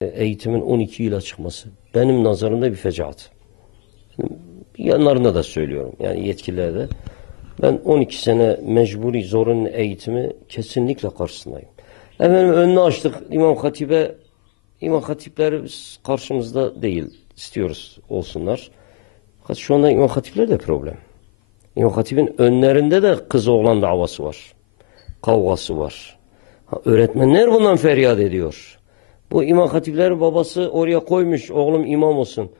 Eğitimin 12 yıla çıkması benim nazarımda bir fecaat. Yanlarında da söylüyorum, yani yetkililere de. Ben 12 sene mecburi zorunlu eğitimi kesinlikle karşısındayım. Efendim önünü açtık İmam Hatip'e. İmam Hatipler karşımızda değil, istiyoruz olsunlar. Fakat şu anda İmam Hatipler de problem. İmam Hatip'in önlerinde de kız oğlan davası var. Kavgası var. Öğretmenler bundan feryat ediyor. Bu İmam Hatipler babası oraya koymuş, oğlum imam olsun.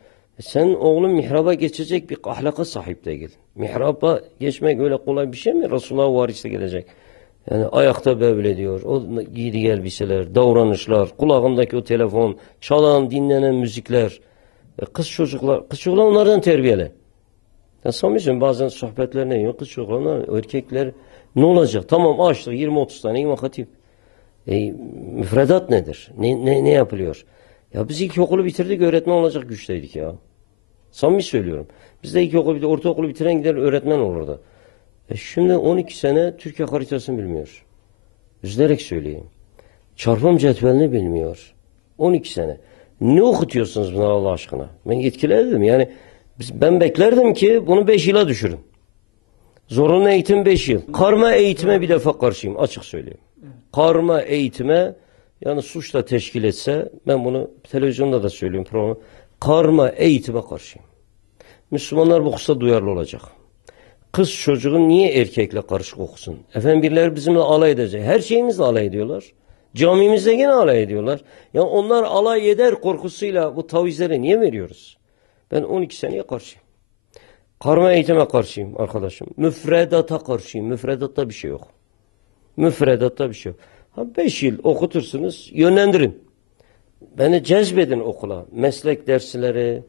Sen oğlum mihraba geçecek bir ahlaka sahip değil. Mihraba geçmek öyle kolay bir şey mi? Resulullah'a varisle gelecek. Yani ayakta böyle diyor. O giydiği elbiseler, davranışlar, kulağındaki o telefon, çalan, dinlenen müzikler. Kız çocuklar onlardan terbiyeli. Ya sanmıyorsun bazen sohbetlerine yiyor. Kız çocuklar, erkekler ne olacak? Tamam açtık 20-30 tane İmam Hatip. Müfredat nedir? Ne yapılıyor? Ya biz ilkokulu bitirdik, öğretmen olacak güçteydik ya. Samimi söylüyorum. Biz de ilkokulu, ortaokulu bitiren gider öğretmen olurdu. Şimdi 12 sene Türkiye haritasını bilmiyor. Üzülerek söyleyeyim. Çarpım cetvelini bilmiyor. 12 sene. Ne okutuyorsunuz bunlar Allah aşkına? Ben etkiledim. Yani ben beklerdim ki bunu 5 yıla düşürün. Zorunlu eğitim 5 yıl. Karma eğitime bir defa karşıyım. Açık söyleyeyim. Karma eğitime, yani suçla teşkil etse, ben bunu televizyonda da söylüyorum programı. Karma eğitime karşıyım. Müslümanlar bu hususta duyarlı olacak. Kız çocuğun niye erkekle karışık okusun? Efendim birileri bizimle alay edecek. Her şeyimizle alay ediyorlar. Camimizde gene alay ediyorlar. Ya onlar alay eder korkusuyla bu tavizleri niye veriyoruz? Ben 12 seneye karşıyım. Karma eğitime karşıyım arkadaşım. Müfredata karşıyım. Müfredatta bir şey yok. Müfredatta bir şey yok. 5 yıl okutursunuz, yönlendirin. Beni cezbedin okula. Meslek dersleri.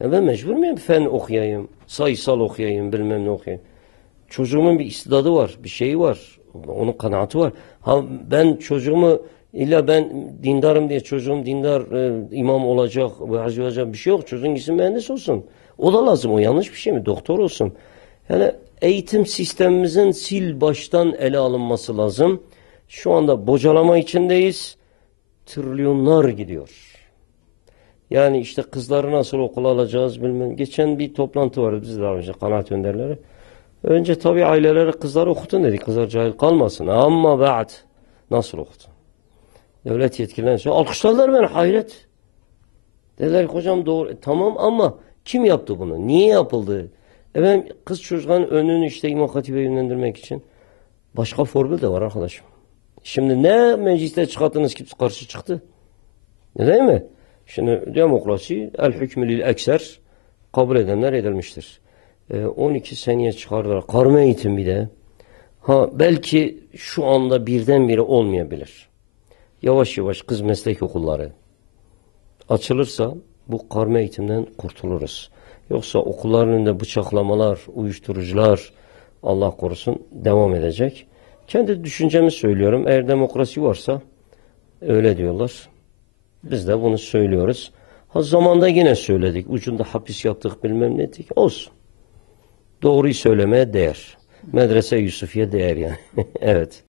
Ya ben mecbur muyum fen okuyayım, sayısal okuyayım, bilmem ne okuyayım. Çocuğumun bir istidadı var, bir şeyi var. Onun kanaati var. Ben çocuğumu illa ben dindarım diye çocuğum dindar imam olacak, hacı olacak bir şey yok. Çocuğun gitsin mühendis olsun. O da lazım. O yanlış bir şey mi? Doktor olsun. Yani eğitim sistemimizin sil baştan ele alınması lazım. Şu anda bocalama içindeyiz. Trilyonlar gidiyor. Yani işte kızları nasıl okula alacağız bilmem. Geçen bir toplantı vardı biz daha önce kanaat önderleri. Önce tabii ailelere kızları okutun dedik. Kızlar cahil kalmasın. Ama ba'd nasıl okutun? Devlet yetkililerine söylüyor. Alkışladılar beni hayret. Dediler ki hocam doğru. Tamam ama kim yaptı bunu? Niye yapıldı? Efendim kız çocukların önünü işte İmam Hatip'e yönlendirmek için başka formül de var arkadaşım. Şimdi ne mecliste çıkarttınız ki karşı çıktı? Ne değil mi? Şimdi demokrasi el hükmü lil ekser kabul edenler edilmiştir. 12 seneye çıkardılar. Karma eğitim bir de. Belki şu anda birdenbire olmayabilir. Yavaş yavaş kız meslek okulları açılırsa bu karma eğitimden kurtuluruz. Yoksa okulların önünde bıçaklamalar, uyuşturucular Allah korusun devam edecek. Kendi düşüncemi söylüyorum. Eğer demokrasi varsa öyle diyorlar. Biz de bunu söylüyoruz. Zamanda yine söyledik. Ucunda hapis yattık bilmem ne ettik. Olsun. Doğruyu söylemeye değer. Medrese Yusufiye değer yani. Evet.